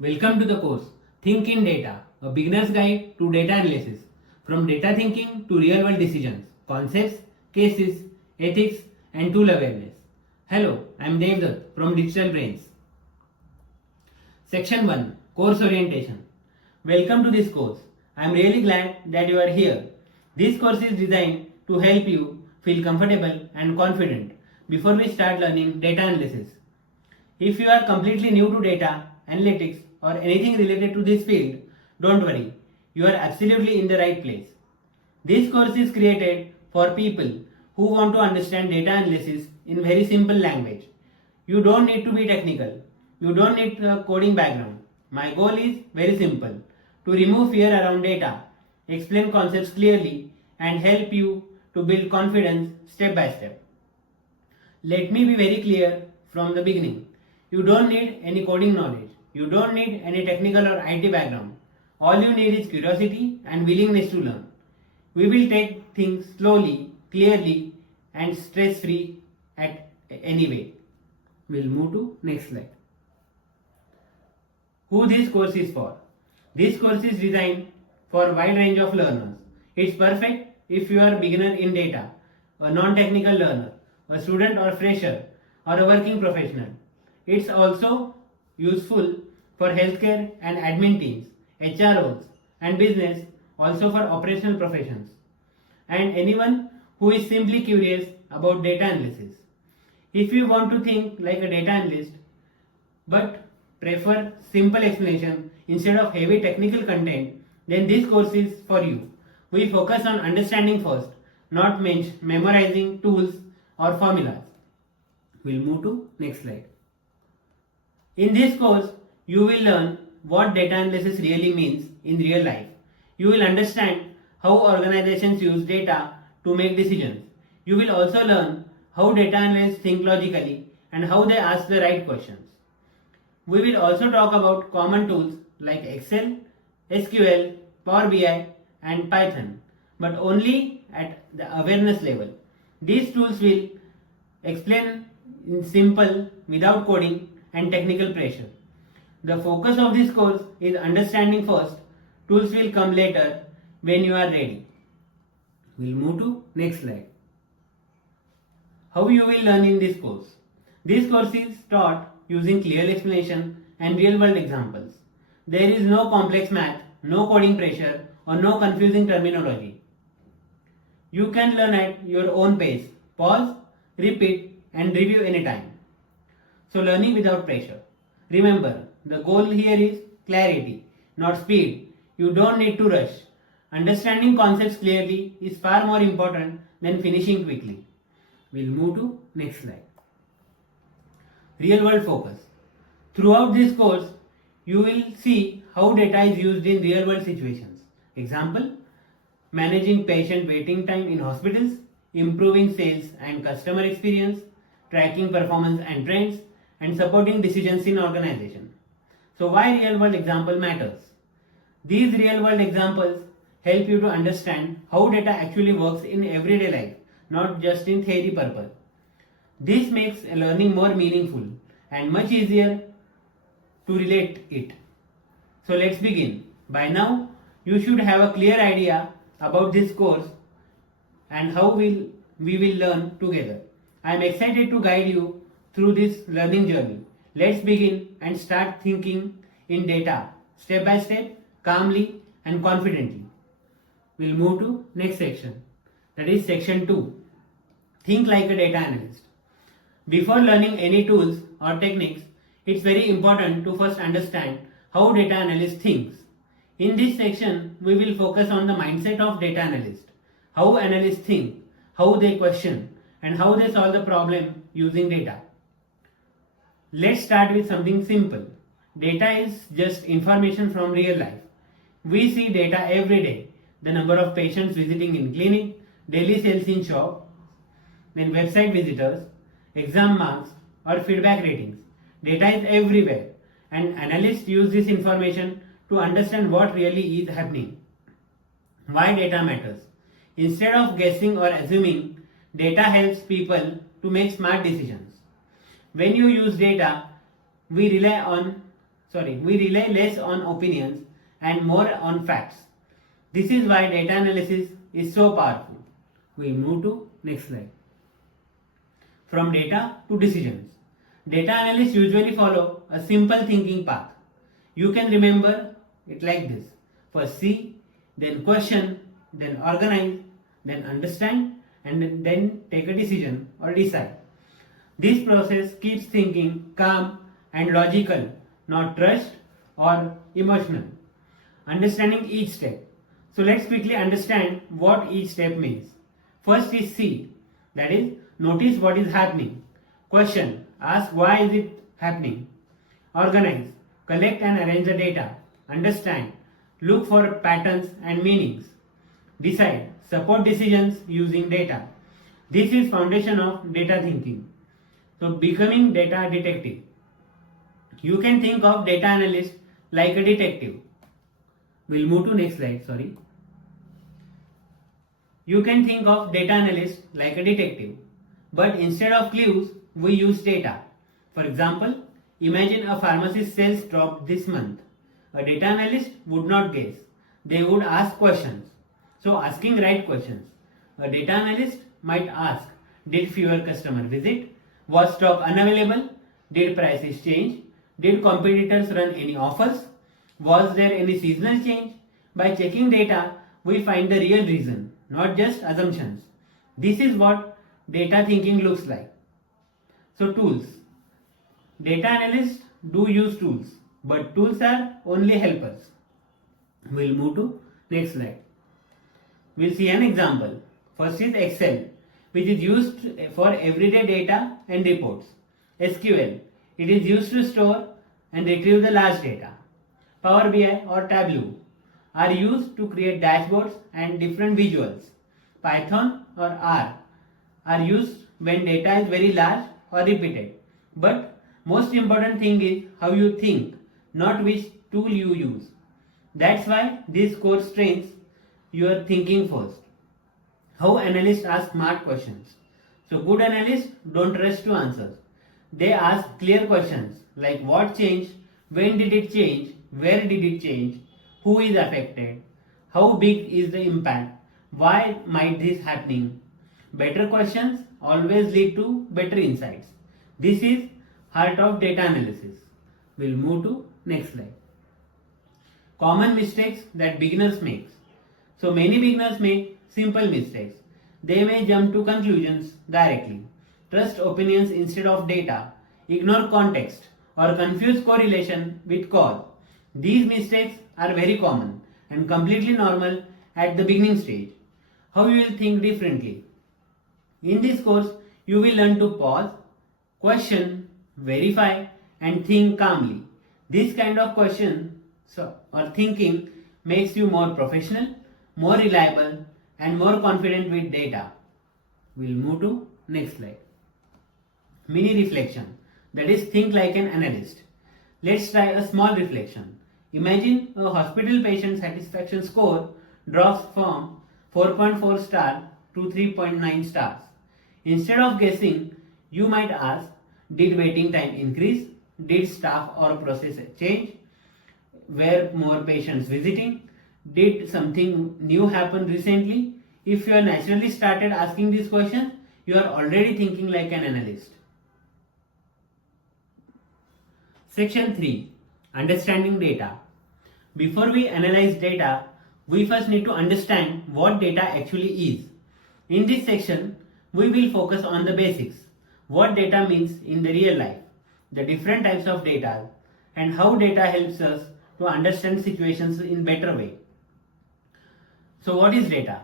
Welcome to the course Think in Data, a beginner's guide to data analysis. From data thinking to real world decisions, concepts, cases, ethics, and tool awareness. Hello, I am Devdutt from Digital Brains. Section 1 Course Orientation. Welcome to this course. I am really glad that you are here. This course is designed to help you feel comfortable and confident before we start learning data analysis. If you are completely new to data, analytics, or anything related to this field, don't worry, you are absolutely in the right place. This course is created for people who want to understand data analysis in very simple language. You don't need to be technical, you don't need a coding background. My goal is very simple, to remove fear around data, explain concepts clearly, and help you to build confidence step by step. Let me be very clear from the beginning. You don't need any coding knowledge. You don't need any technical or IT background. All you need is curiosity and willingness to learn. We will take things slowly, clearly, and stress-free at any way. We'll move to next slide. Who this course is for? This course is designed for a wide range of learners. It's perfect if you are a beginner in data, a non-technical learner, a student or fresher, or a working professional. It's also useful for healthcare and admin teams, HR roles, and business, also for operational professions, and anyone who is simply curious about data analysis. If you want to think like a data analyst but prefer simple explanation instead of heavy technical content, then this course is for you. We focus on understanding first, not memorizing tools or formulas. We'll move to next slide. In this course, you will learn what data analysis really means in real life. You will understand how organizations use data to make decisions. You will also learn how data analysts think logically and how they ask the right questions. We will also talk about common tools like Excel, SQL, Power BI, and Python, but only at the awareness level. These tools will explain in simple, without coding and technical pressure. The focus of this course is understanding first, tools will come later when you are ready. We'll move to next slide. How you will learn in this course? This course is taught using clear explanation and real world examples. There is no complex math, no coding pressure, or no confusing terminology. You can learn at your own pace, pause, repeat, and review anytime. So learning without pressure. Remember, the goal here is clarity, not speed. You don't need to rush. Understanding concepts clearly is far more important than finishing quickly. We'll move to next slide. Real world focus. Throughout this course, you will see how data is used in real world situations. Example, managing patient waiting time in hospitals, improving sales and customer experience, tracking performance and trends, and supporting decisions in organization. So why real world example matters? These real world examples help you to understand how data actually works in everyday life, not just in theory purpose. This makes learning more meaningful and much easier to relate it. So let's begin. By now, you should have a clear idea about this course and how we will learn together. I am excited to guide you through this learning journey. Let's begin and start thinking in data, step by step, calmly and confidently. We'll move to next section, that is section 2. Think like a data analyst. Before learning any tools or techniques, it's very important to first understand how data analyst thinks. In this section, we will focus on the mindset of data analyst, how analysts think, how they question, and how they solve the problem using data. Let's start with something simple. Data is just information from real life. We see data every day. The number of patients visiting in clinic, daily sales in shop, then website visitors, exam marks, or feedback ratings. Data is everywhere, and analysts use this information to understand what really is happening. Why data matters? Instead of guessing or assuming, data helps people to make smart decisions. When you use data, we rely on we rely less on opinions and more on facts. This is why data analysis is so powerful. We move to next slide. From data to decisions. Data analysts usually follow a simple thinking path. You can remember it like this. First see, then question, then organize, then understand, and then take a decision or decide. This process keeps thinking calm and logical, not rushed or emotional. Understanding each step. So let's quickly understand what each step means. First is see, that is, notice what is happening. Question, ask why is it happening. Organize, collect and arrange the data. Understand, look for patterns and meanings. Decide, support decisions using data. This is foundation of data thinking. So becoming data detective. You can think of data analyst like a detective. We'll move to next slide, You can think of data analyst like a detective, but instead of clues, we use data. For example, imagine a pharmacist's sales dropped this month. A data analyst would not guess. They would ask questions. So asking right questions. A data analyst might ask, did fewer customers visit? Was stock unavailable? Did prices change? Did competitors run any offers? Was there any seasonal change? By checking data, we find the real reason, not just assumptions. This is what data thinking looks like. So tools. Data analysts do use tools, but tools are only helpers. We'll move to next slide. We'll see an example. First is Excel, which is used for everyday data and reports. SQL, it is used to store and retrieve the large data. Power BI or Tableau are used to create dashboards and different visuals. Python or R are used when data is very large or repeated. But most important thing is how you think, not which tool you use. That's why this course trains your thinking first. How analysts ask smart questions. So good analysts don't rush to answers. They ask clear questions like what changed, when did it change, where did it change, who is affected, how big is the impact, why might this happening. Better questions always lead to better insights. This is heart of data analysis. We'll move to next slide. Common mistakes that beginners make. So many beginners make simple mistakes. They may jump to conclusions directly, trust opinions instead of data, ignore context, or confuse correlation with cause. These mistakes are very common and completely normal at the beginning stage. How you will think differently. In this course, you will learn to pause, question, verify, and think calmly. This kind of question or thinking makes you more professional, more reliable, and more confident with data. We'll move to next slide. Mini reflection, that is think like an analyst. Let's try a small reflection. Imagine a hospital patient satisfaction score drops from 4.4 star to 3.9 stars. Instead of guessing, you might ask, did waiting time increase? Did staff or process change? Were more patients visiting? Did something new happen recently? If you are naturally started asking these questions, you are already thinking like an analyst. Section 3. Understanding data. Before we analyze data, we first need to understand what data actually is. In this section, we will focus on the basics. What data means in the real life, the different types of data, and how data helps us to understand situations in better way. So what is data?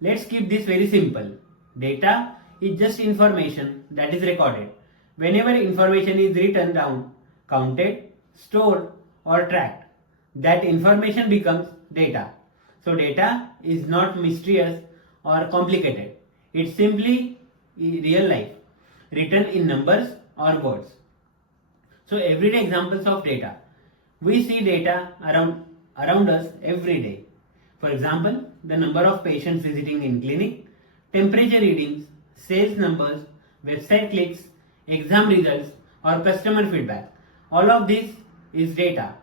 Let's keep this very simple. Data is just information that is recorded. Whenever information is written down, counted, stored or tracked, that information becomes data. So data is not mysterious or complicated. It's simply real life, written in numbers or words. So everyday examples of data. We see data around us every day. For example, the number of patients visiting in clinic, temperature readings, sales numbers, website clicks, exam results or customer feedback. All of this is data.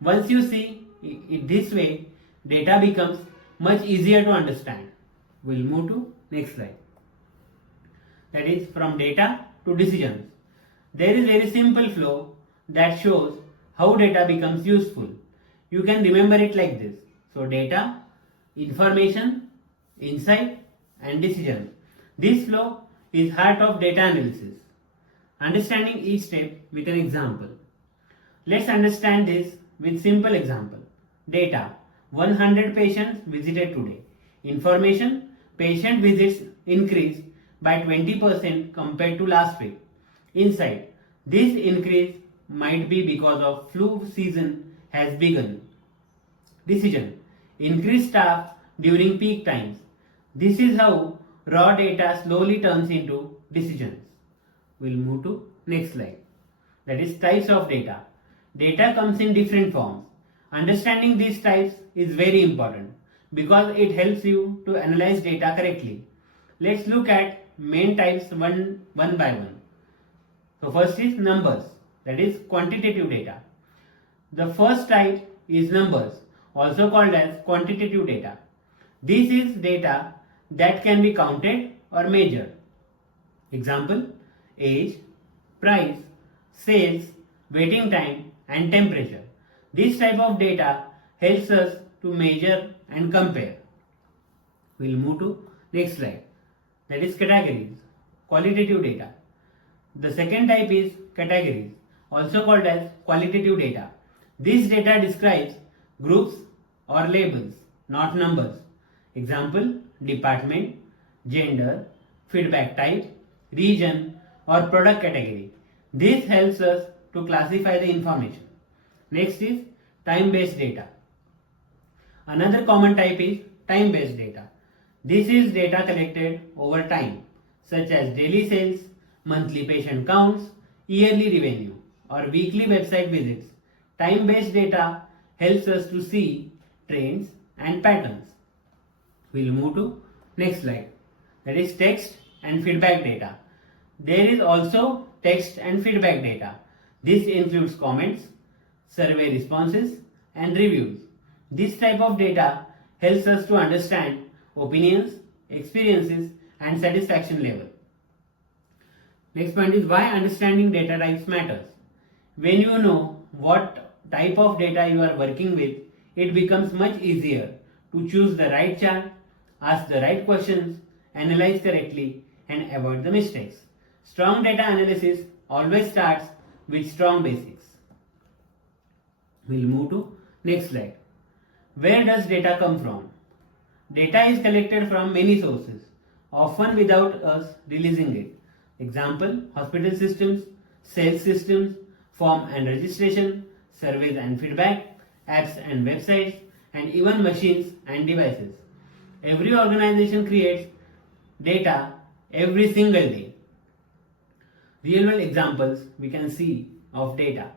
Once you see it this way, data becomes much easier to understand. We'll move to next slide. That is from data to decisions. There is very simple flow that shows how data becomes useful. You can remember it like this. So data, information, insight and decision. This flow is heart of data analysis. Understanding each step with an example. Let's understand this with simple example. Data, 100 patients visited today. Information, patient visits increased by 20% compared to last week. Insight, this increase might be because of flu season has begun. Decision, increased staff during peak times. This is how raw data slowly turns into decisions. We'll move to next slide. That is types of data. Data comes in different forms. Understanding these types is very important because it helps you to analyze data correctly. Let's look at main types one by one. So first is numbers, that is quantitative data. The first type is numbers, also called as quantitative data. This is data that can be counted or measured. Example, age, price, sales, waiting time and temperature. This type of data helps us to measure and compare. We'll move to next slide. That is categories, qualitative data. The second type is categories, also called as qualitative data. This data describes groups or labels, not numbers. Example, department, gender, feedback type, region or product category. This helps us to classify the information. Next is time-based data. Another common type is time-based data. This is data collected over time, such as daily sales, monthly patient counts, yearly revenue, or weekly website visits. Time-based data helps us to see trends and patterns. We'll move to next slide. That is text and feedback data. There is also text and feedback data. This includes comments, survey responses, and reviews. This type of data helps us to understand opinions, experiences, and satisfaction level. Next point is why understanding data types matters. When you know what type of data you are working with, it becomes much easier to choose the right chart, ask the right questions, analyze correctly, and avoid the mistakes. Strong data analysis always starts with strong basics. We'll move to next slide. Where does data come from? Data is collected from many sources, often without us releasing it. Example, hospital systems, sales systems, form and registration, surveys and feedback, apps and websites, and even machines and devices. Every organization creates data every single day. Real world examples we can see of data.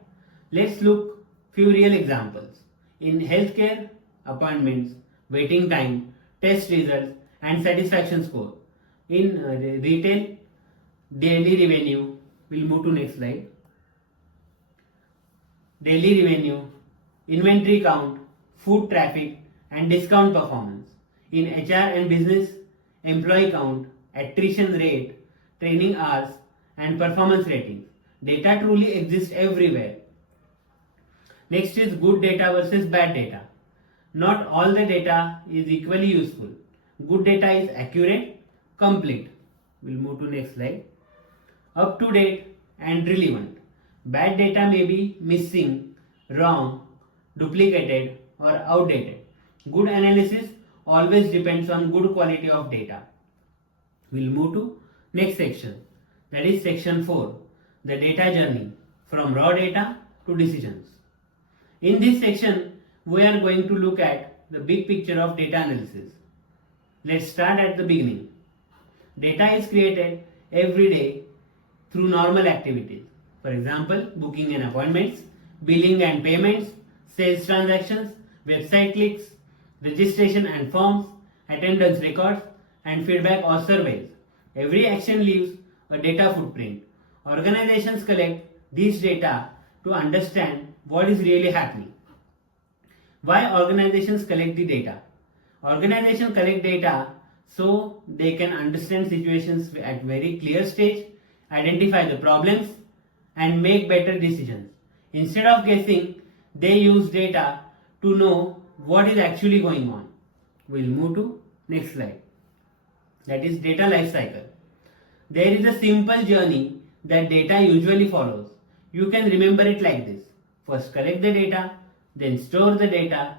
Let's look few real examples. In healthcare, appointments, waiting time, test results and satisfaction score. In retail, daily revenue. We'll move to next slide. Daily revenue, inventory count, food traffic and discount performance. In HR and business, employee count, attrition rate, training hours and performance ratings. Data truly exists everywhere. Next is good data versus bad data. Not all the data is equally useful. Good data is accurate, complete. We'll move to next slide. Up to date and relevant. Bad data may be missing, wrong, duplicated or outdated. Good analysis always depends on good quality of data. We'll move to next section. That is section 4. The data journey from raw data to decisions. In this section, we are going to look at the big picture of data analysis. Let's start at the beginning. Data is created every day through normal activities. For example, booking and appointments, billing and payments, sales transactions, website clicks, registration and forms, attendance records, and feedback or surveys. Every action leaves a data footprint. Organizations collect these data to understand what is really happening. Why organizations collect the data? Organizations collect data so they can understand situations at very clear stage, identify the problems, and make better decisions. Instead of guessing, they use data to know what is actually going on. We'll move to next slide. That is data life cycle. There is a simple journey that data usually follows. You can remember it like this. First collect the data, then store the data,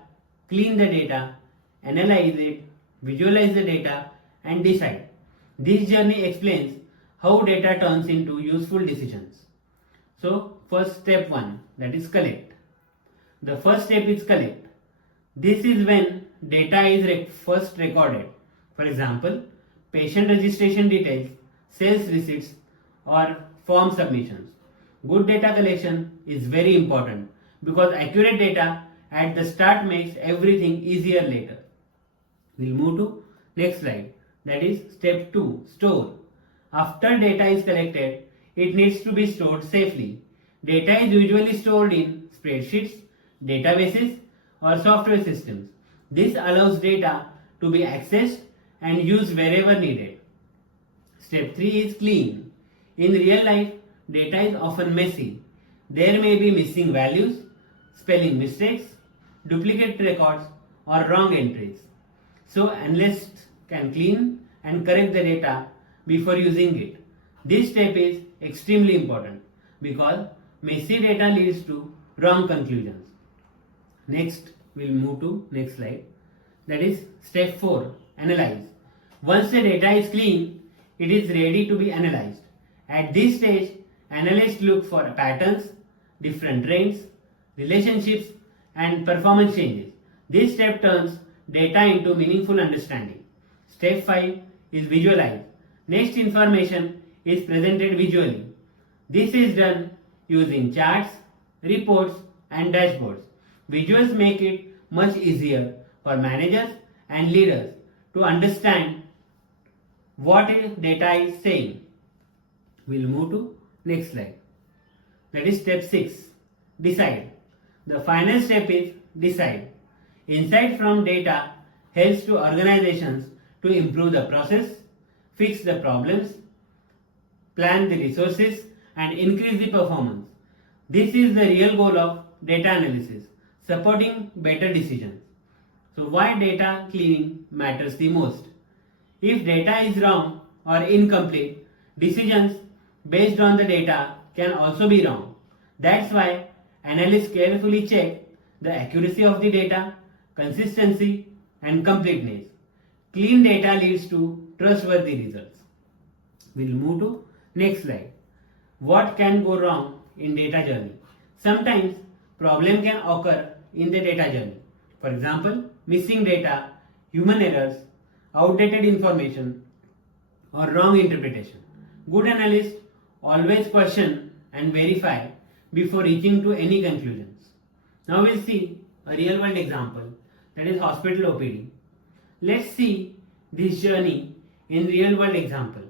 clean the data, analyze it, visualize the data, and decide. This journey explains how data turns into useful decisions. So first step 1, that is collect. The first step is collect. This is when data is first recorded. For example, patient registration details, sales receipts, or form submissions. Good data collection is very important because accurate data at the start makes everything easier later. We'll move to next slide. That is step 2, store. After data is collected, it needs to be stored safely. Data is usually stored in spreadsheets, databases, or software systems. This allows data to be accessed and used wherever needed. Step 3 is clean. In real life, data is often messy. There may be missing values, spelling mistakes, duplicate records, or wrong entries. So analysts can clean and correct the data before using it. This step is extremely important because messy data leads to wrong conclusions. Next, we'll move to next slide. That is step 4, analyze. Once the data is clean, it is ready to be analyzed. At this stage, analysts look for patterns, different trends, relationships, and performance changes. This step turns data into meaningful understanding. Step 5 is visualize. Next, information is presented visually. This is done using charts, reports, and dashboards. Visuals make it much easier for managers and leaders to understand what data is saying. We'll move to next slide. That is step 6, decide. The final step is decide. Insight from data helps to organizations to improve the process, fix the problems, plan the resources, and increase the performance. This is the real goal of data analysis, supporting better decisions. So why data cleaning matters the most? If data is wrong or incomplete, decisions based on the data can also be wrong. That's why analysts carefully check the accuracy of the data, consistency, and completeness. Clean data leads to trustworthy results. We'll move to next slide. What can go wrong in data journey? Sometimes problem can occur in the data journey. For example, missing data, human errors, outdated information, or wrong interpretation. Good analysts always question and verify before reaching to any conclusions. Now we'll see a real world example, that is hospital OPD. Let's see this journey in real world example.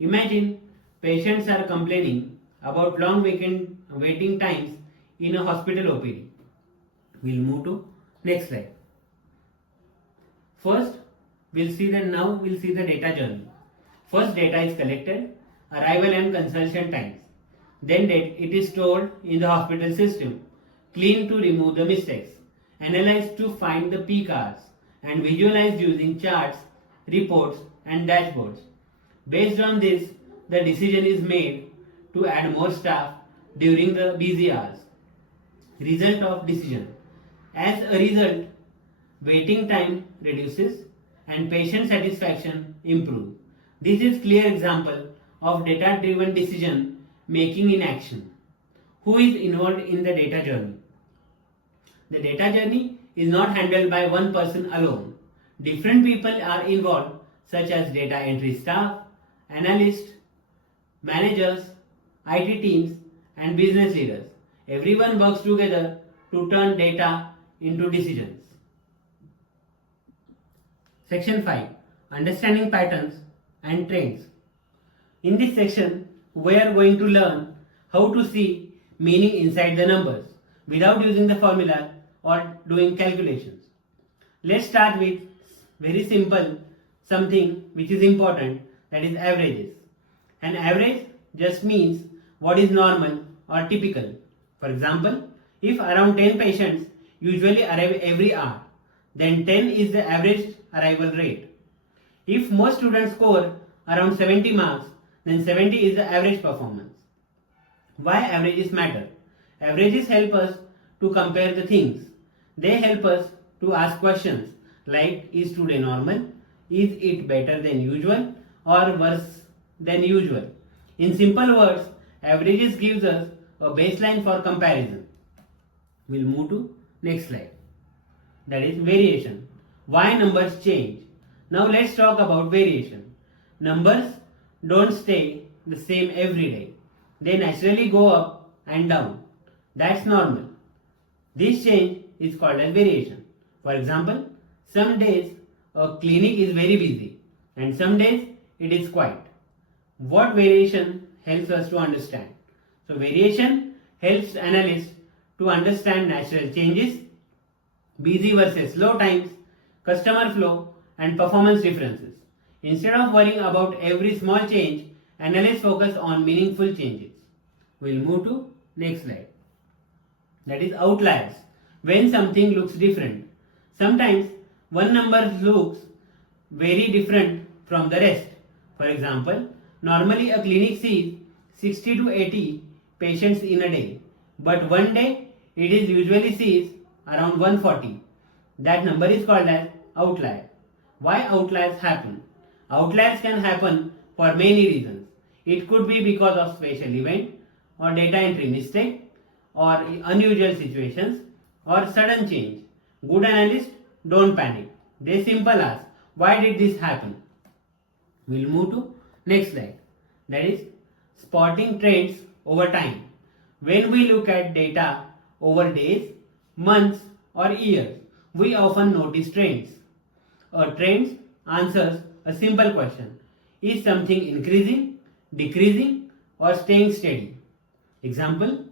Imagine patients are complaining about long waiting times in a hospital OPD. We'll move to next slide. First, we'll see the data journey. First, data is collected, arrival and consultation times. Then it is stored in the hospital system, cleaned to remove the mistakes, analyzed to find the peak hours, and visualized using charts, reports, and dashboards. Based on this, the decision is made to add more staff during the busy hours. Result of decision. As a result, waiting time reduces and patient satisfaction improves. This is clear example of data-driven decision making in action. Who is involved in the data journey? The data journey is not handled by one person alone. Different people are involved, such as data entry staff, analysts, managers, IT teams, and business leaders. Everyone works together to turn data into decisions. Section 5. Understanding patterns and trends. In this section, we are going to learn how to see meaning inside the numbers. without using the formula or doing calculations. Let's start with very simple something which is important, that is averages. An average just means what is normal or typical. For example, if around 10 patients usually arrive every hour, then 10 is the average arrival rate. If most students score around 70 marks, then 70 is the average performance. Why averages matter? Averages help us to compare the things. They help us to ask questions like, is today normal? Is it better than usual or worse than usual? In simple words, averages gives us a baseline for comparison. We'll move to next slide. That is variation. Why numbers change? Now let's talk about variation. Numbers don't stay the same every day. They naturally go up and down. That's normal. This change is called as variation. For example, some days a clinic is very busy and some days it is quiet. What variation helps us to understand? So variation helps analysts to understand natural changes, busy versus slow times, customer flow and performance differences. Instead of worrying about every small change, analysts focus on meaningful changes. We'll move to next slide. That is outliers. When something looks different. Sometimes one number looks very different from the rest. For example, normally a clinic sees 60 to 80 patients in a day, but one day it is usually sees around 140. That number is called as outlier. Why outliers happen? Outliers can happen for many reasons. It could be because of special event or data entry mistake or unusual situations or sudden change. Good analysts don't panic. They simply ask, why did this happen? We'll move to next slide. That is spotting trends over time. When we look at data over days, months or years, we often notice trends. A trend answers a simple question. Is something increasing, decreasing or staying steady? Example,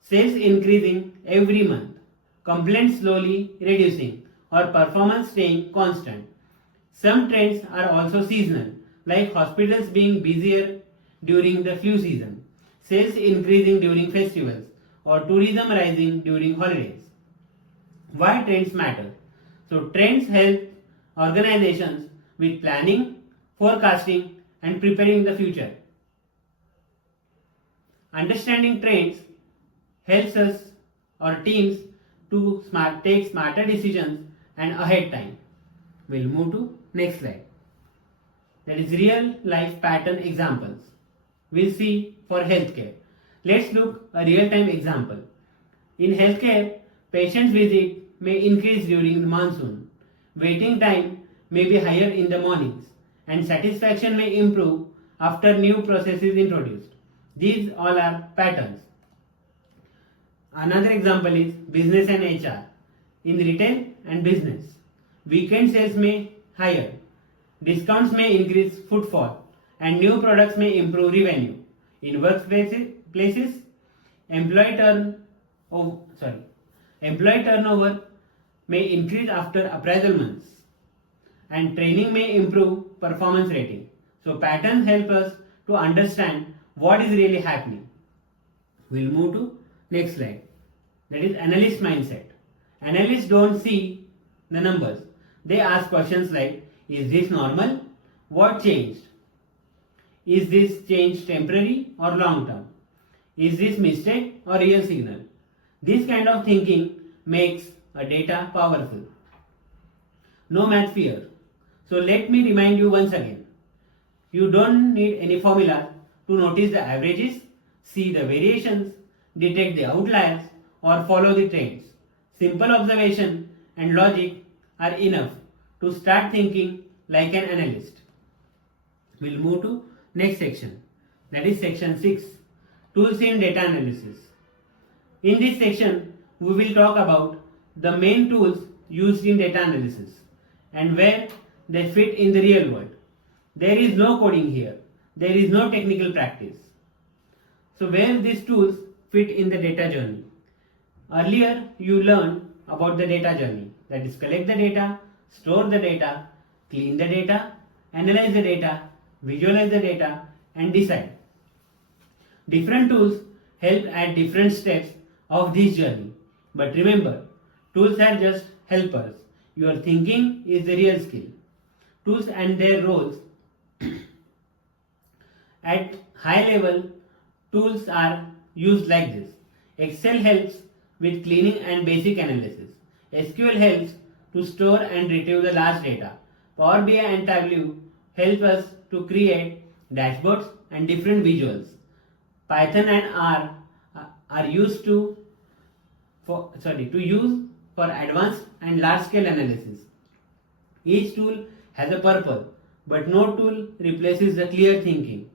sales increasing every month, complaints slowly reducing or performance staying constant. Some trends are also seasonal, like hospitals being busier during the flu season, sales increasing during festivals or tourism rising during holidays. Why trends matter? So trends help organizations with planning, forecasting and preparing the future. Understanding trends helps us or teams to take smarter decisions and ahead time. We'll move to next slide. That is real life pattern examples. We'll see for healthcare. Let's look a real time example. In healthcare, patients visit may increase during the monsoon. Waiting time may be higher in the mornings and satisfaction may improve after new process is introduced. These all are patterns. Another example is business and HR. In retail and business, weekend sales may higher, discounts may increase footfall, and new products may improve revenue. In workplaces, employee turnover may increase after appraisal months, and training may improve performance rating. So patterns help us to understand what is really happening. We'll move to next slide. That is analyst mindset. Analysts don't see the numbers. They ask questions like, is this normal? What changed? Is this change temporary or long term? Is this mistake or real signal? This kind of thinking makes a data powerful. No math fear. So let me remind you once again. You don't need any formula to notice the averages, see the variations, detect the outliers or follow the trends. Simple observation and logic are enough to start thinking like an analyst. We'll move to next section. That is section 6, tools in data analysis. In this section, we will talk about the main tools used in data analysis and where they fit in the real world. There is no coding here. There is no technical practice. So where these tools fit in the data journey? Earlier, you learned about the data journey, that is, collect the data, store the data, clean the data, analyze the data, visualize the data, and decide. Different tools help at different steps of this journey. But remember, tools are just helpers. Your thinking is the real skill. Tools and their roles. At high level, tools are used like this. Excel helps with cleaning and basic analysis. SQL helps to store and retrieve the large data. Power BI and Tableau help us to create dashboards and different visuals. Python and R are used use for advanced and large scale analysis. Each tool has a purpose, but no tool replaces the clear thinking.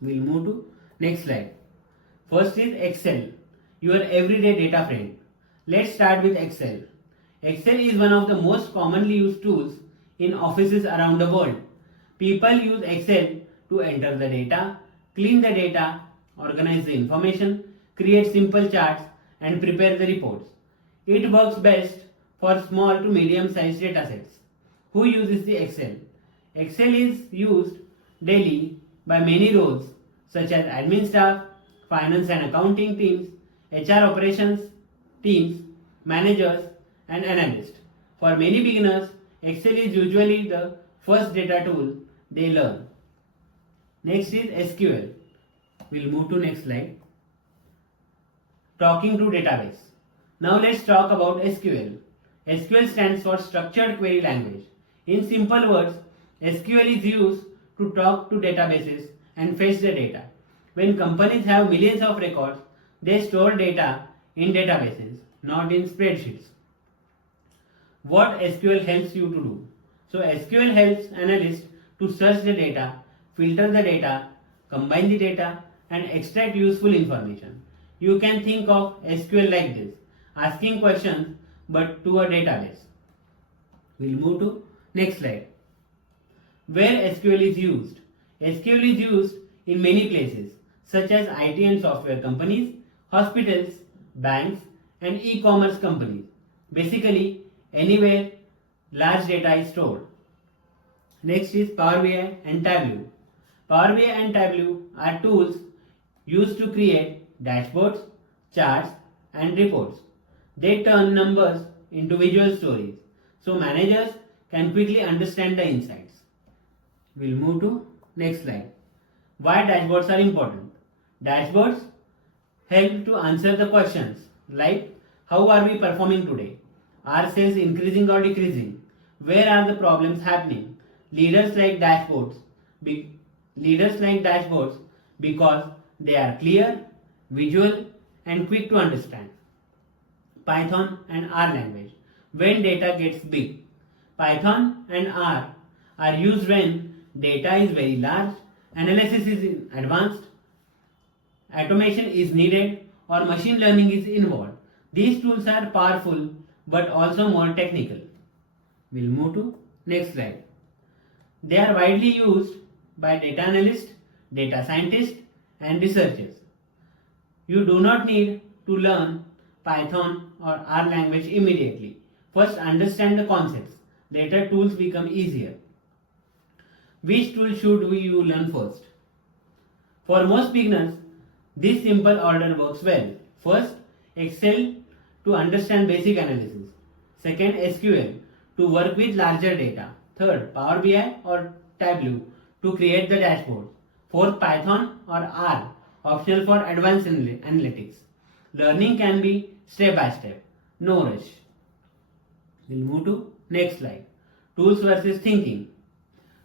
We'll move to next slide. First is Excel, your everyday data friend. Let's start with Excel. Excel is one of the most commonly used tools in offices around the world. People use Excel to enter the data, clean the data, organize the information, create simple charts, and prepare the reports. It works best for small to medium sized datasets. Who uses the Excel? Excel is used daily by many roles such as admin staff, finance and accounting teams, HR operations teams, managers, and analysts. For many beginners, Excel is usually the first data tool they learn. Next is SQL. We'll move to next slide. Talking to database. Now let's talk about SQL. SQL stands for Structured Query Language. In simple words, SQL is used to talk to databases and fetch the data. When companies have millions of records, they store data in databases, not in spreadsheets. What SQL helps you to do? So SQL helps analysts to search the data, filter the data, combine the data, and extract useful information. You can think of SQL like this, asking questions but to a database. We'll move to next slide. Where SQL is used? SQL is used in many places such as IT and software companies, hospitals, banks, and e-commerce companies. Basically, anywhere large data is stored. Next is Power BI and Tableau. Power BI and Tableau are tools used to create dashboards, charts, and reports. They turn numbers into visual stories so managers can quickly understand the insights. We'll move to next slide. Why dashboards are important? Dashboards help to answer the questions like how are we performing today? Are sales increasing or decreasing? Where are the problems happening? Leaders like dashboards because they are clear, visual, and quick to understand. Python and R language. When data gets big, Python and R are used when data is very large, analysis is advanced, automation is needed, or machine learning is involved. These tools are powerful but also more technical. We'll move to next slide. They are widely used by data analysts, data scientists, and researchers. You do not need to learn Python or R language immediately. First, understand the concepts. Later, tools become easier. Which tool should you learn first? For most beginners, this simple order works well. First, Excel to understand basic analysis. Second, SQL to work with larger data. Third, Power BI or Tableau to create the dashboard. Fourth, Python or R, optional for advanced analytics. Learning can be step by step, no rush. We'll move to next slide. Tools versus thinking.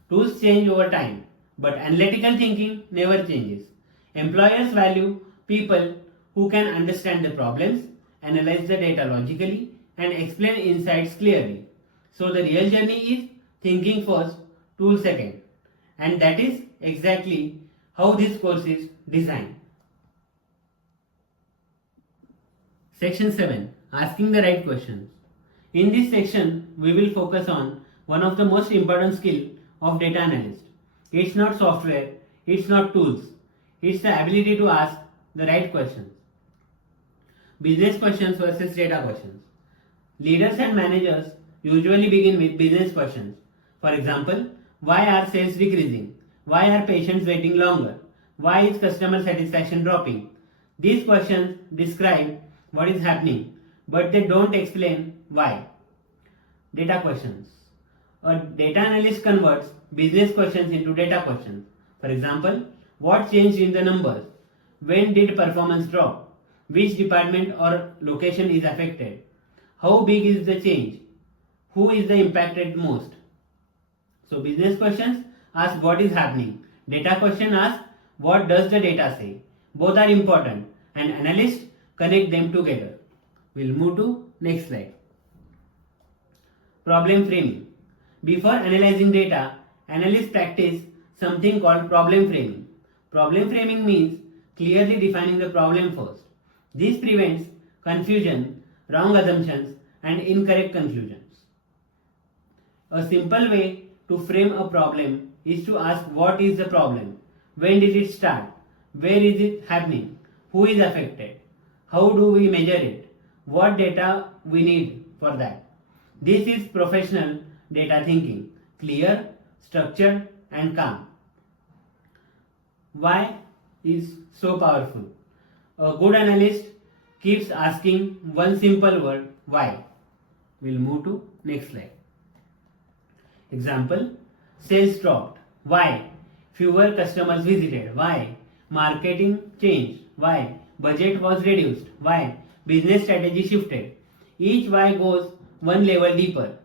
Tools change over time, but analytical thinking never changes. Employers value people who can understand the problems, analyze the data logically, and explain insights clearly. So the real journey is thinking first, tool second. And that is exactly how this course is designed. Section 7. Asking the right questions. In this section, we will focus on one of the most important skills of data analyst. It's not software, it's not tools, it's the ability to ask the right questions. Business questions versus data questions. Leaders and managers usually begin with business questions. For example, why are sales decreasing? Why are patients waiting longer? Why is customer satisfaction dropping? These questions describe what is happening, but they don't explain why. Data questions. A data analyst converts business questions into data questions. For example, what changed in the numbers? When did performance drop? Which department or location is affected? How big is the change? Who is the impacted most? So business questions ask what is happening. Data question asks what does the data say. Both are important and analysts connect them together. We'll move to next slide. Problem framing. Before analyzing data, analysts practice something called problem framing. Problem framing means clearly defining the problem first. This prevents confusion, wrong assumptions, and incorrect conclusions. A simple way to frame a problem is to ask what is the problem, when did it start, where is it happening, who is affected, how do we measure it, what data we need for that. This is professional data thinking, clear, structured, and calm. Why is so powerful? A good analyst keeps asking one simple word, why. We'll move to next slide. Example, sales dropped. Why? Fewer customers visited. Why? Marketing changed. Why? Budget was reduced. Why? Business strategy shifted. Each why goes one level deeper.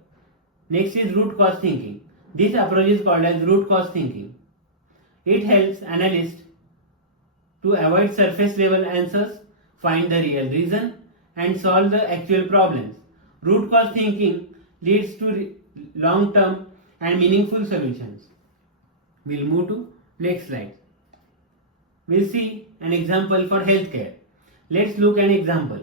Next is root cause thinking. This approach is called as root cause thinking. It helps analysts to avoid surface level answers, find the real reason, and solve the actual problems. Root cause thinking leads to long term and meaningful solutions. We'll move to next slide. We'll see an example for healthcare. Let's look at an example.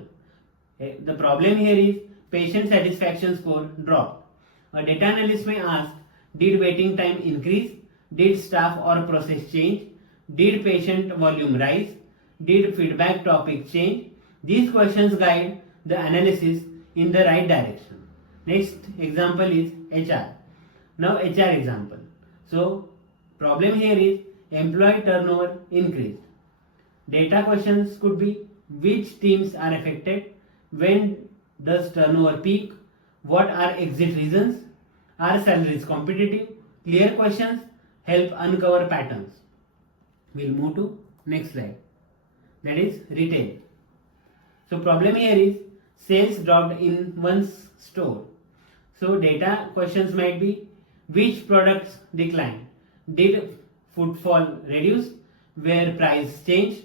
The problem here is patient satisfaction score dropped. A data analyst may ask, did waiting time increase? Did staff or process change? Did patient volume rise? Did feedback topic change? These questions guide the analysis in the right direction. Next example is HR. Now HR example. So problem here is employee turnover increased. Data questions could be which teams are affected, when does turnover peak, what are exit reasons, are salaries competitive. Clear questions help uncover patterns. We'll move to next slide. That is retail. So problem here is sales dropped in one store. So data questions might be which products declined, did footfall reduce, where price changed,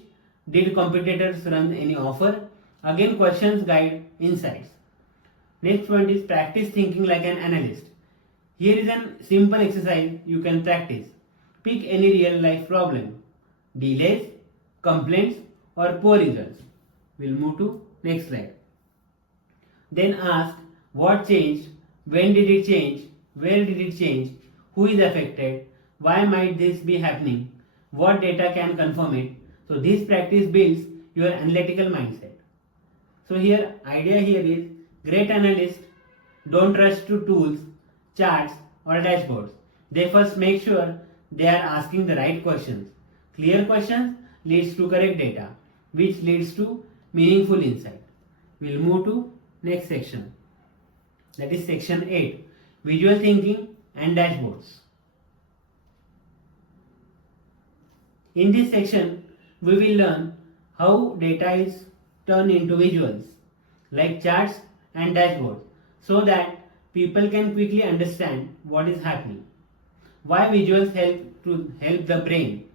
did competitors run any offer. Again questions guide insights. Next point is practice thinking like an analyst. Here is a simple exercise you can practice. Pick any real life problem, delays, complaints, or poor results. We'll move to next slide. Then ask what changed, when did it change, where did it change, who is affected, why might this be happening, what data can confirm it. So this practice builds your analytical mindset. So here idea here is great analysts don't rush to tools, charts or dashboards. They first make sure they are asking the right questions. Clear questions leads to correct data, which leads to meaningful insight. We'll move to next section. That is section 8, visual thinking and dashboards. In this section, we will learn how data is turned into visuals like charts and dashboards so that people can quickly understand what is happening. Why visuals help the brain?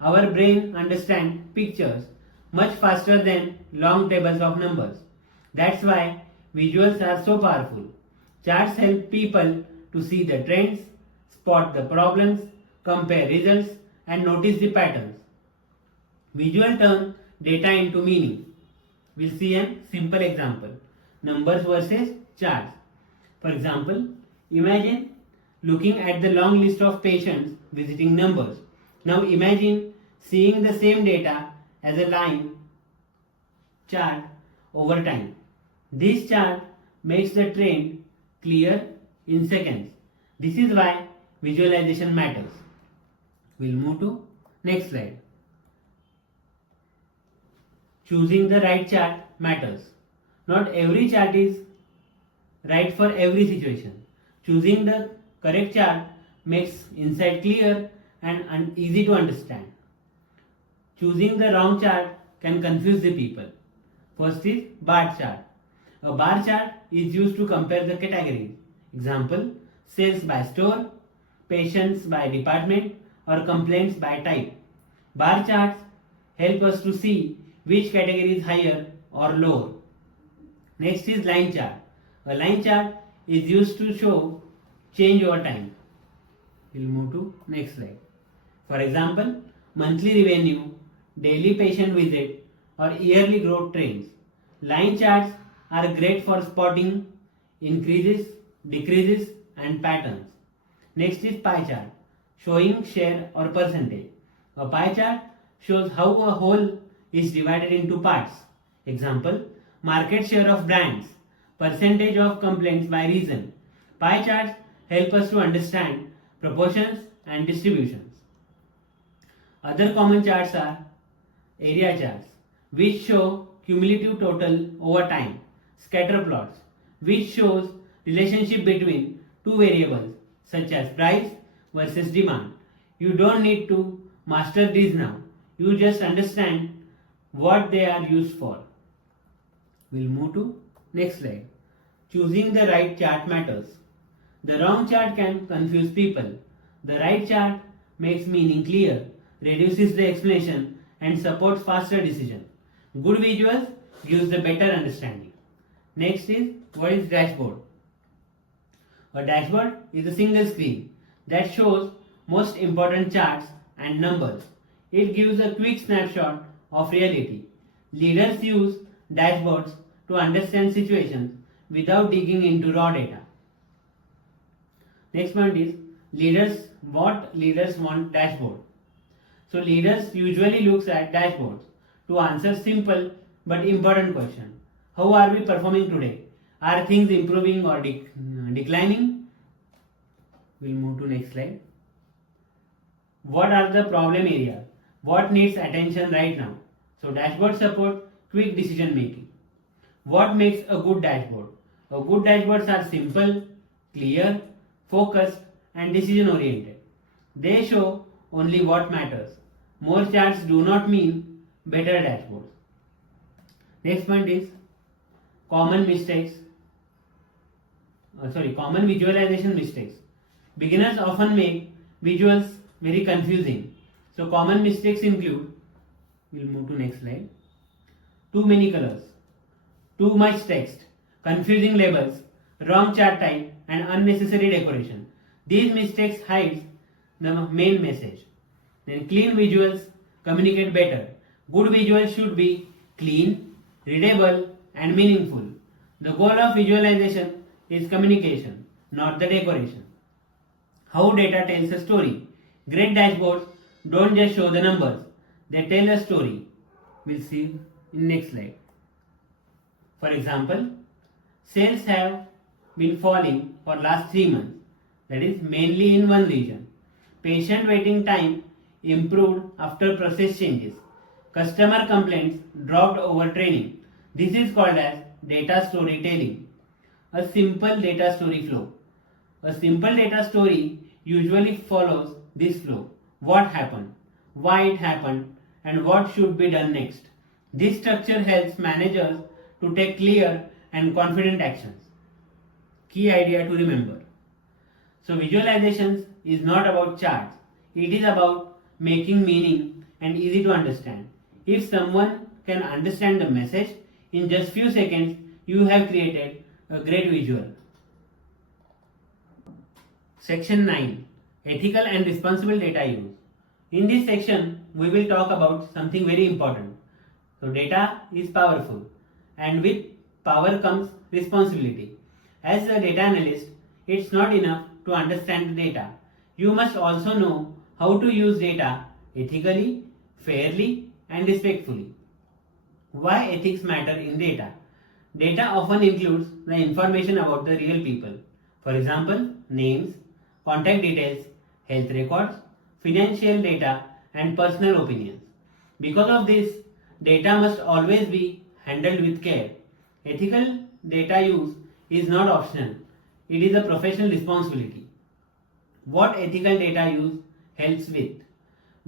Our brain understands pictures much faster than long tables of numbers. That's why visuals are so powerful. Charts help people to see the trends, spot the problems, compare results, and notice the patterns. Visual turn data into meaning. We'll see a simple example. Numbers versus charts. For example, imagine looking at the long list of patients visiting numbers. Now imagine seeing the same data as a line chart over time. This chart makes the trend clear in seconds. This is why visualization matters. We'll move to next slide. Choosing the right chart matters. Not every chart is right for every situation. Choosing the correct chart makes insight clear and easy to understand. Choosing the wrong chart can confuse the people. First is bar chart. A bar chart is used to compare the categories. Example, sales by store, patients by department, or complaints by type. Bar charts help us to see which category is higher or lower. Next is line chart. A line chart is used to show change over time. We'll move to next slide. For example, monthly revenue, daily patient visit, or yearly growth trends. Line charts are great for spotting increases, decreases, and patterns. Next is pie chart, showing share or percentage. A pie chart shows how a whole is divided into parts. Example, market share of brands, percentage of complaints by region. Pie charts help us to understand proportions and distributions. Other common charts are area charts, which show cumulative total over time. Scatter plots, which shows relationship between two variables such as price versus demand. You don't need to master these now. You just understand what they are used for. We'll move to next slide. Choosing the right chart matters. The wrong chart can confuse people. The right chart makes meaning clear, reduces the explanation, and supports faster decision. Good visuals gives the better understanding. Next is what is dashboard. A dashboard is a single screen that shows most important charts and numbers. It gives a quick snapshot of reality. Leaders use dashboards to understand situations without digging into raw data. Next point is what leaders want dashboard. So leaders usually looks at dashboards to answer simple but important question. How are we performing today? Are things improving or declining? We'll move to next slide. What are the problem areas? What needs attention right now? So dashboard support quick decision making. What makes a good dashboard? A good dashboards are simple, clear, focused, and decision oriented. They show only what matters. More charts do not mean better dashboards. Next point is common visualization mistakes. Beginners often make visuals very confusing. So common mistakes include, we'll move to next slide. Too many colors, too much text, confusing labels, wrong chart type, and unnecessary decoration. These mistakes hide the main message. Then clean visuals communicate better. Good visuals should be clean, readable, and meaningful. The goal of visualization is communication, not the decoration. How data tells a story. Great dashboards don't just show the numbers, they tell a story. We'll see in next slide. For example, sales have been falling for last 3 months. That is mainly in one region. Patient waiting time improved after process changes. Customer complaints dropped over training. This is called as data storytelling. A simple data story flow. A simple data story usually follows this flow. What happened, why it happened, and what should be done next. This structure helps managers to take clear and confident actions. Key idea to remember. So visualizations is not about charts. It is about making meaning and easy to understand. If someone can understand the message in just few seconds, you have created a great visual. Section 9. Ethical and responsible data use. In this section, we will talk about something very important. So data is powerful, and with power comes responsibility. As a data analyst, it's not enough to understand the data. You must also know how to use data ethically, fairly, and respectfully. Why ethics matter in data? Data often includes the information about the real people. For example, names, contact details, health records, financial data, and personal opinions. Because of this, data must always be handled with care. Ethical data use is not optional, it is a professional responsibility. What ethical data use helps with?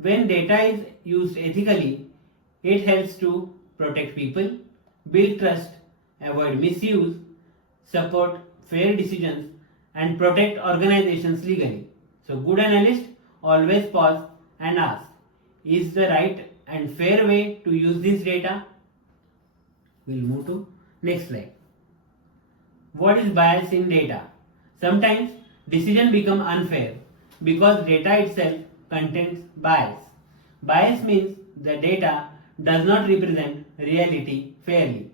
When data is used ethically, it helps to protect people, build trust, avoid misuse, support fair decisions, and protect organizations legally. So, good analysts always pause and ask, is the right and fair way to use this data? We'll move to next slide. What is bias in data? Sometimes decisions become unfair because data itself contains bias. Bias means the data does not represent reality fairly.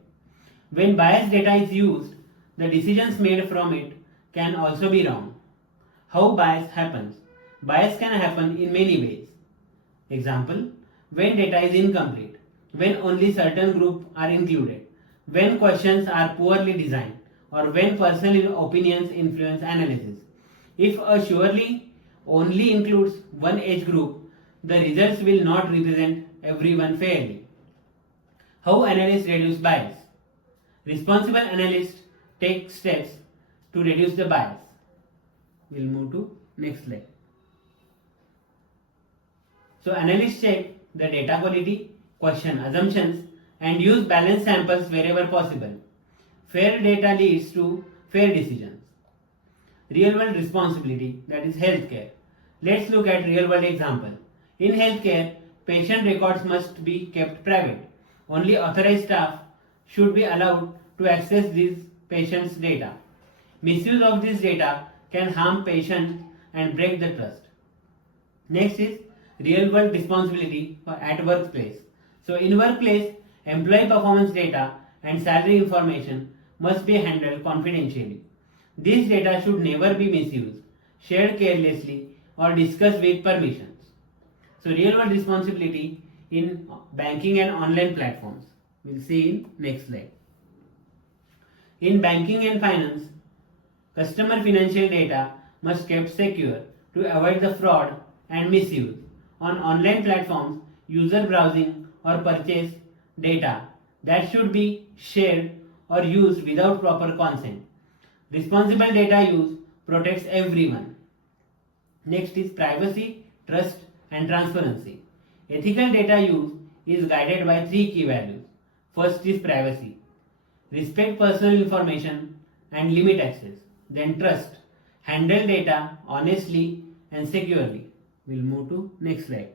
When biased data is used, the decisions made from it can also be wrong. How bias happens? Bias can happen in many ways. Example, when data is incomplete, when only certain groups are included, when questions are poorly designed, or when personal opinions influence analysis. If a surely only includes one age group, the results will not represent everyone fairly. How analysts reduce bias? Responsible analysts take steps to reduce the bias. We'll move to next slide. So analysts check the data quality, question assumptions, and use balanced samples wherever possible. Fair data leads to fair decisions. Real world responsibility, that is healthcare. Let's look at real world example. In healthcare, patient records must be kept private. Only authorized staff should be allowed to access these patients' data. Misuse of this data can harm patients and break the trust. Next is real world responsibility at workplace. So in workplace, employee performance data and salary information must be handled confidentially. This data should never be misused, shared carelessly, or discussed with permissions. So real world responsibility in banking and online platforms. We'll see in next slide. In banking and finance, customer financial data must be kept secure to avoid the fraud and misuse. On online platforms, user browsing or purchase data that should be shared or used without proper consent. Responsible data use protects everyone. Next is privacy, trust, and transparency. Ethical data use is guided by three key values. First is privacy. Respect personal information and limit access. Then trust. Handle data honestly and securely. We'll move to next slide.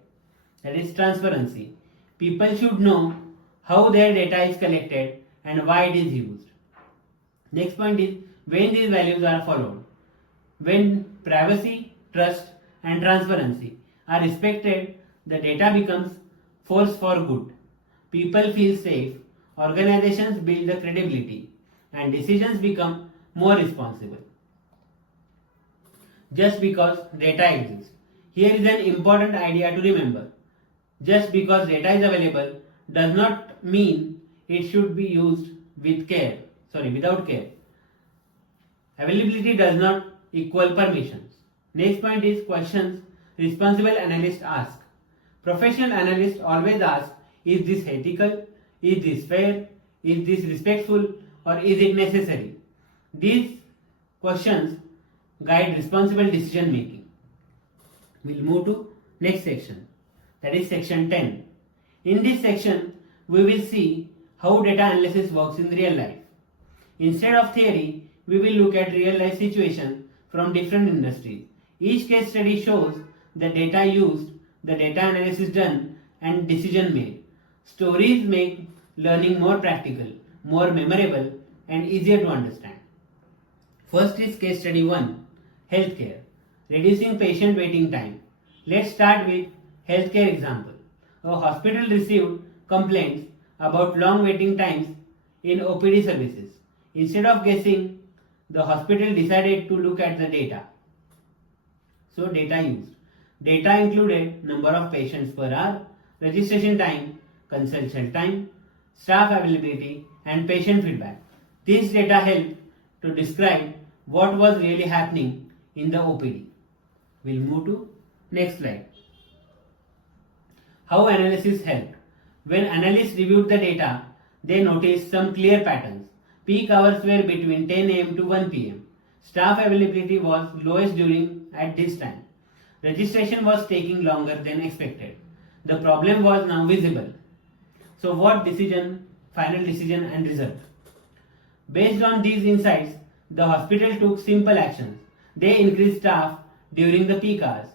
That is transparency. People should know how their data is collected and why it is used. Next point is when these values are followed. When privacy, trust, and transparency are respected, the data becomes force for good. People feel safe, organizations build the credibility, and decisions become more responsible. Just because data exists. Here is an important idea to remember. Just because data is available does not mean it should be used without care. Availability does not equal permissions. Next point is questions responsible analysts ask. Professional analysts always ask, is this ethical? Is this fair? Is this respectful? Or is it necessary? These questions guide responsible decision making. We'll move to next section, that is section 10. In this section, we will see how data analysis works in real life. Instead of theory, we will look at real life situations from different industries. Each case study shows the data used, the data analysis done, and decision made. Stories make learning more practical, more memorable, and easier to understand. First is case study 1, healthcare, reducing patient waiting time. Let's start with healthcare example. A hospital received complaints about long waiting times in OPD services. Instead of guessing, the hospital decided to look at the data. So data used. Data included number of patients per hour, registration time, consultation time, staff availability, and patient feedback. This data helped to describe what was really happening in the OPD. We'll move to next slide. How analysis helped. When analysts reviewed the data, they noticed some clear patterns. Peak hours were between 10 am to 1 pm. Staff availability was lowest during at this time. Registration was taking longer than expected. The problem was now visible. So what decision, final decision and result? Based on these insights, the hospital took simple actions. They increased staff during the peak hours,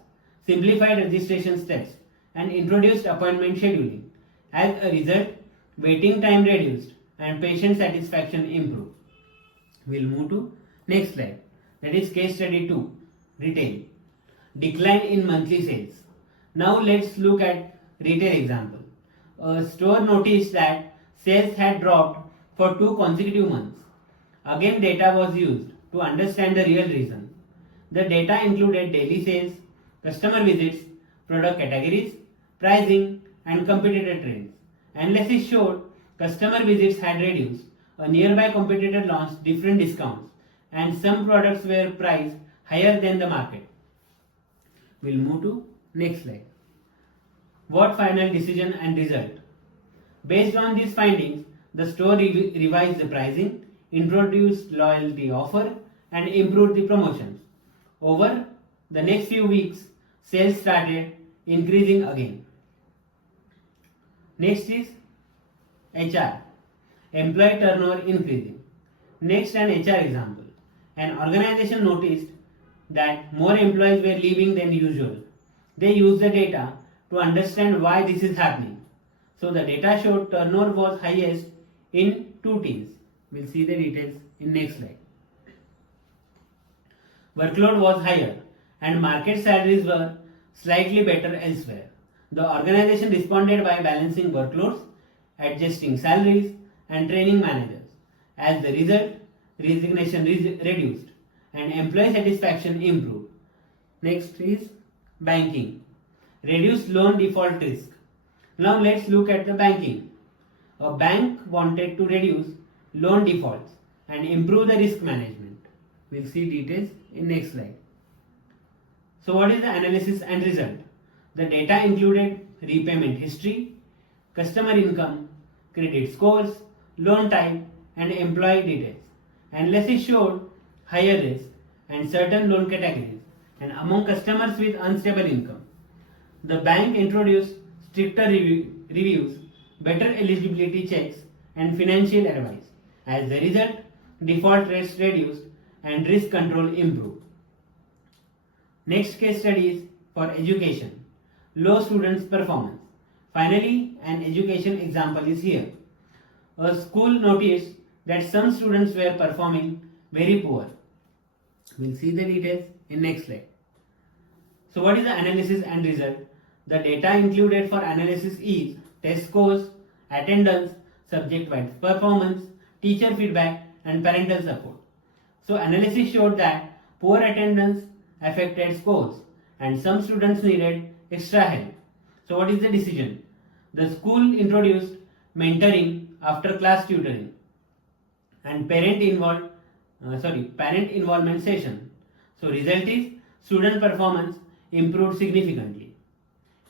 simplified registration steps, and introduced appointment scheduling. As a result, waiting time reduced and patient satisfaction improved. We'll move to next slide. That is case study 2, retail. Decline in monthly sales. Now let's look at retail example. A store noticed that sales had dropped for 2 consecutive months. Again, data was used to understand the real reason. The data included daily sales, customer visits, product categories, pricing, and competitor trends. Analysis showed customer visits had reduced, a nearby competitor launched different discounts, and some products were priced higher than the market. We'll move to next slide. What final decision and result? Based on these findings, the store revised the pricing, introduced loyalty offer, and improved the promotions. Over the next few weeks, sales started increasing again. Next is HR. Employee turnover increasing. Next, an HR example. An organization noticed that more employees were leaving than usual. They used the data to understand why this is happening. So the data showed turnover was highest in 2 teams. We'll see the details in next slide. Workload was higher and market salaries were slightly better elsewhere. The organization responded by balancing workloads, adjusting salaries, and training managers. As the result, resignation reduced and employee satisfaction improved. Next is banking. Reduced loan default risk. Now let's look at the banking. A bank wanted to reduce loan defaults and improve the risk management. We'll see details in next slide. So what is the analysis and result? The data included repayment history, customer income, credit scores, loan type, and employee details. Analysis showed higher risk and certain loan categories and among customers with unstable income. The bank introduced stricter reviews, better eligibility checks, and financial advice. As a result, default rates reduced and risk control improved. Next case study is for education. Low students' performance. Finally, an education example is here. A school noticed that some students were performing very poor. We'll see the details in next slide. So what is the analysis and result? The data included for analysis is test scores, attendance, subject-wise performance, teacher feedback, and parental support. So analysis showed that poor attendance affected scores and some students needed extra help. So what is the decision? The school introduced mentoring after class tutoring and parent involvement session. So result is student performance improved significantly.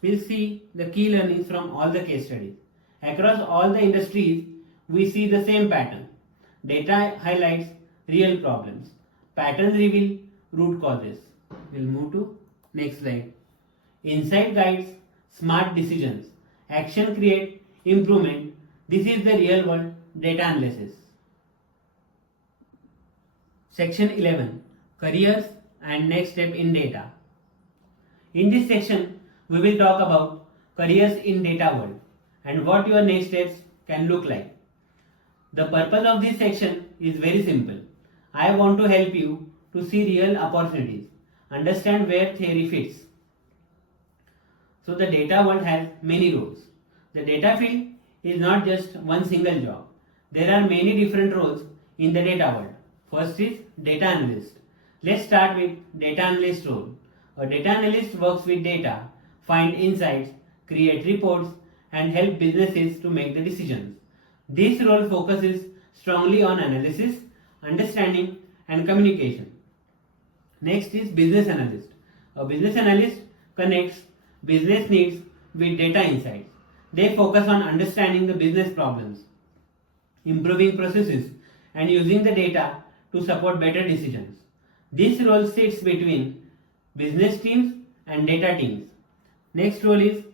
We'll see the key learnings from all the case studies. Across all the industries, we see the same pattern. Data highlights real problems. Patterns reveal root causes. We'll move to next slide. Insight guides smart decisions. Action create improvement. This is the real world data analysis. Section 11. Careers and next step in data. In this section, we will talk about careers in data world and what your next steps can look like. The purpose of this section is very simple. I want to help you to see real opportunities, understand where theory fits. So the data world has many roles. The data field is not just one single job. There are many different roles in the data world. First is data analyst. Let's start with data analyst role. A data analyst works with data, find insights, create reports, and help businesses to make the decisions. This role focuses strongly on analysis, understanding and communication. Next is business analyst. A business analyst connects business needs with data insights. They focus on understanding the business problems, improving processes, and using the data to support better decisions. This role sits between business teams and data teams. Next role is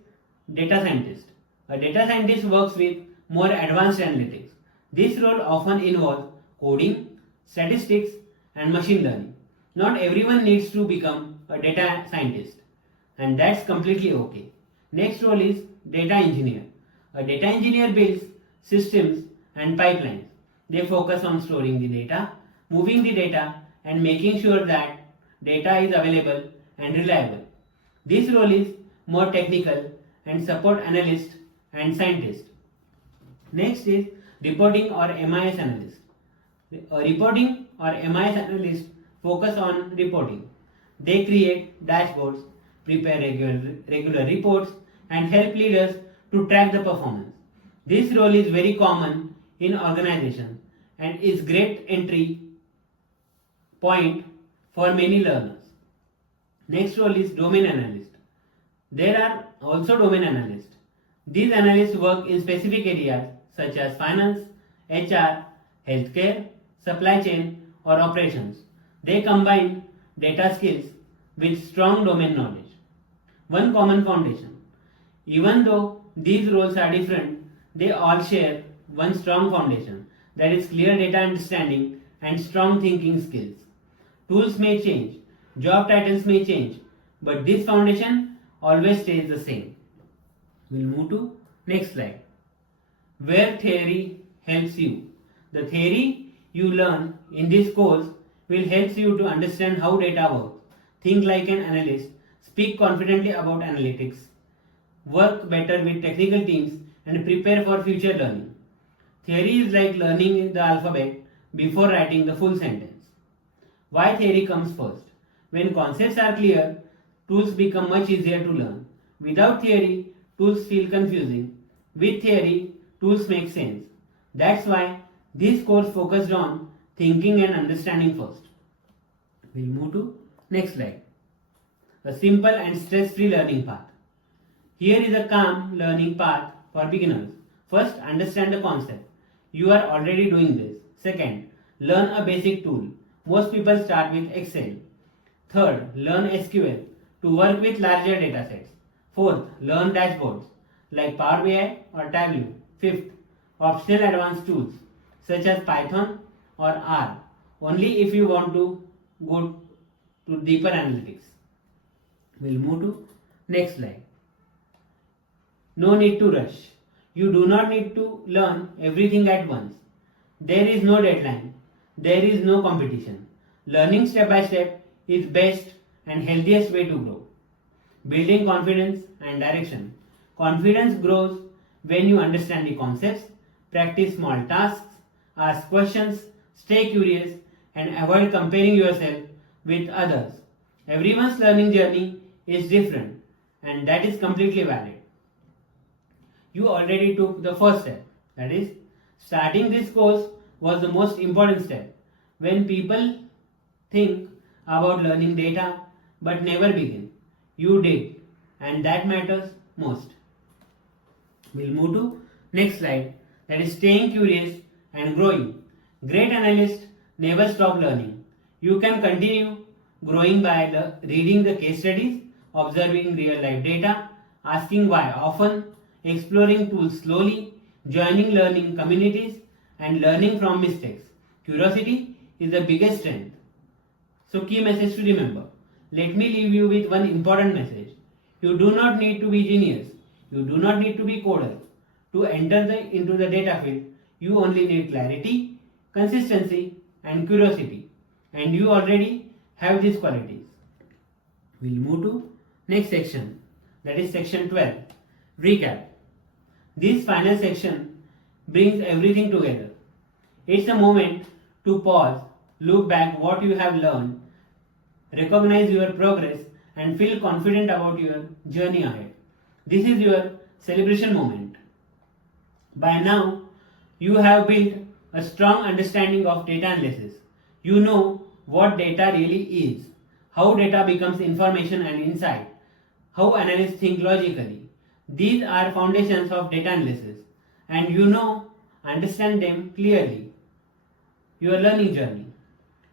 data scientist. A data scientist works with more advanced analytics. This role often involves coding, statistics, and machine learning. Not everyone needs to become a data scientist, and that's completely okay. Next role is data engineer. A data engineer builds systems and pipelines. They focus on storing the data, moving the data, and making sure that data is available and reliable. This role is more technical and support analysts and scientists. Next is reporting or MIS analyst. A reporting or MIS analyst focus on reporting. They create dashboards, prepare regular reports, and help leaders to track the performance. This role is very common in organizations and is great entry point for many learners. Next role is domain analyst. There are also domain analysts. These analysts work in specific areas such as finance, HR, healthcare, supply chain, or operations. They combine data skills with strong domain knowledge. One common foundation. Even though these roles are different, they all share one strong foundation, that is clear data understanding and strong thinking skills. Tools may change, job titles may change, but this foundation always stays the same. We'll move to next slide. Where theory helps you. The theory you learn in this course will help you to understand how data works, think like an analyst, speak confidently about analytics, work better with technical teams, and prepare for future learning. Theory is like learning the alphabet before writing the full sentence. Why theory comes first? When concepts are clear, tools become much easier to learn. Without theory, tools feel confusing. With theory, tools make sense. That's why this course focused on thinking and understanding first. We'll move to next slide. A simple and stress-free learning path. Here is a calm learning path for beginners. First, understand the concept. You are already doing this. Second, learn a basic tool. Most people start with Excel. Third, learn SQL to work with larger datasets. Fourth, learn dashboards like Power BI or Tableau. Fifth, optional advanced tools such as Python or R, only if you want to go to deeper analytics. We'll move to next slide. No need to rush. You do not need to learn everything at once. There is no deadline. There is no competition. Learning step by step is best and healthiest way to grow. Building confidence and direction. Confidence grows when you understand the concepts, practice small tasks, ask questions, stay curious, and avoid comparing yourself with others. Everyone's learning journey is different, and that is completely valid. You already took the first step, that is, starting this course was the most important step. When people think about learning data but never begin, you did, and that matters most. We'll move to next slide, that is staying curious and growing. Great analysts never stop learning. You can continue growing by reading the case studies, observing real life data, asking why often, exploring tools slowly, joining learning communities, and learning from mistakes. Curiosity is the biggest strength. So, key message to remember. Let me leave you with one important message. You do not need to be genius. You do not need to be coder. To enter into the data field, you only need clarity, consistency, and curiosity. And you already have these qualities. We'll move to next section, that is section 12, recap. This final section brings everything together. It's a moment to pause, look back what you have learned, recognize your progress, and feel confident about your journey ahead. This is your celebration moment. By now, you have built a strong understanding of data analysis. You know what data really is, how data becomes information and insight, how analysts think logically. These are foundations of data analysis, and understand them clearly. Your learning journey.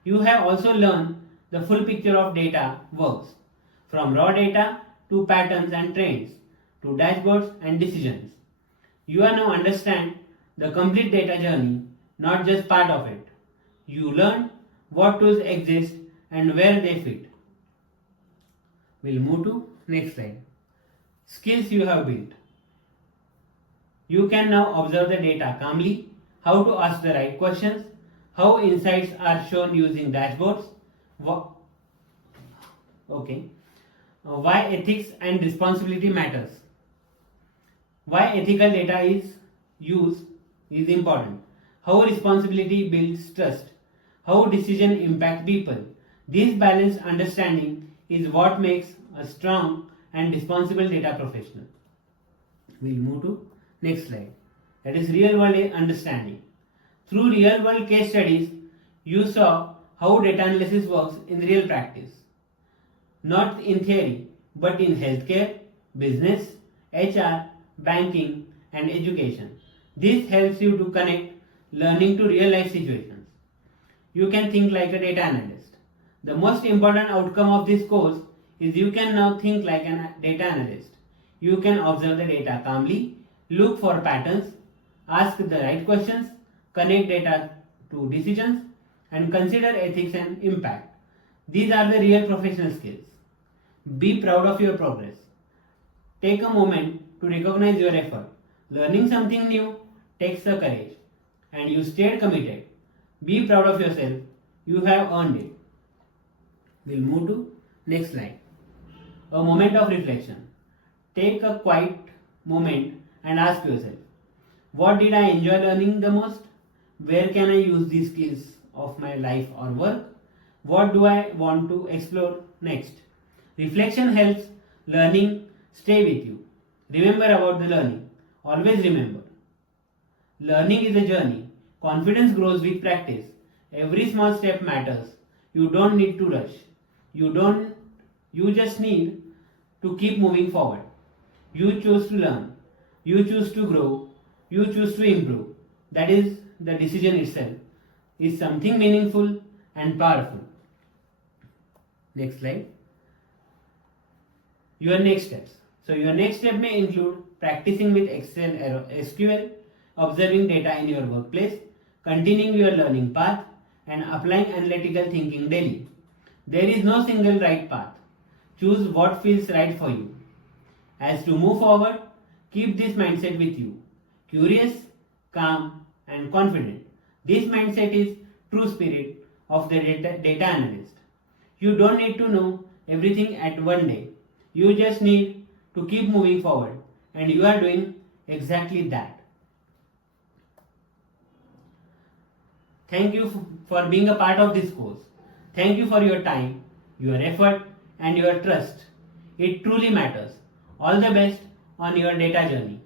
You have also learned the full picture of data works, from raw data to patterns and trends to dashboards and decisions. You are now understand the complete data journey, not just part of it. You learn what tools exist and where they fit. We'll move to next slide. Skills you have built. You can now observe the data calmly, how to ask the right questions, how insights are shown using dashboards. Why ethics and responsibility matters. Why ethical data is used is important. How responsibility builds trust. How decision impact people. This balanced understanding is what makes a strong and responsible data professional. We'll move to next slide. That is real world understanding. Through real world case studies, you saw how data analysis works in real practice. Not in theory, but in healthcare, business, HR, banking, and education. This helps you to connect learning to real life situations. You can think like a data analyst. The most important outcome of this course is you can now think like a data analyst. You can observe the data calmly, look for patterns, ask the right questions, connect data to decisions, and consider ethics and impact. These are the real professional skills. Be proud of your progress. Take a moment to recognize your effort. Learning something new takes the courage, and you stayed committed. Be proud of yourself. You have earned it. We'll move to next slide. A moment of reflection. Take a quiet moment and ask yourself, what did I enjoy learning the most? Where can I use these skills of my life or work? What do I want to explore next? Reflection helps learning stay with you. Remember about the learning. Always remember. Learning is a journey. Confidence grows with practice. Every small step matters. You don't need to rush. You just need to keep moving forward. You choose to learn. You choose to grow. You choose to improve. That is the decision itself. Is something meaningful and powerful. Next slide. Your next steps. So your next step may include practicing with Excel, SQL, observing data in your workplace, continuing your learning path, and applying analytical thinking daily. There is no single right path. Choose what feels right for you. As to move forward, keep this mindset with you. Curious, calm, and confident. This mindset is true spirit of the data analyst. You don't need to know everything at one day. You just need to keep moving forward, and you are doing exactly that. Thank you for being a part of this course. Thank you for your time, your effort, and your trust. It truly matters. All the best on your data journey.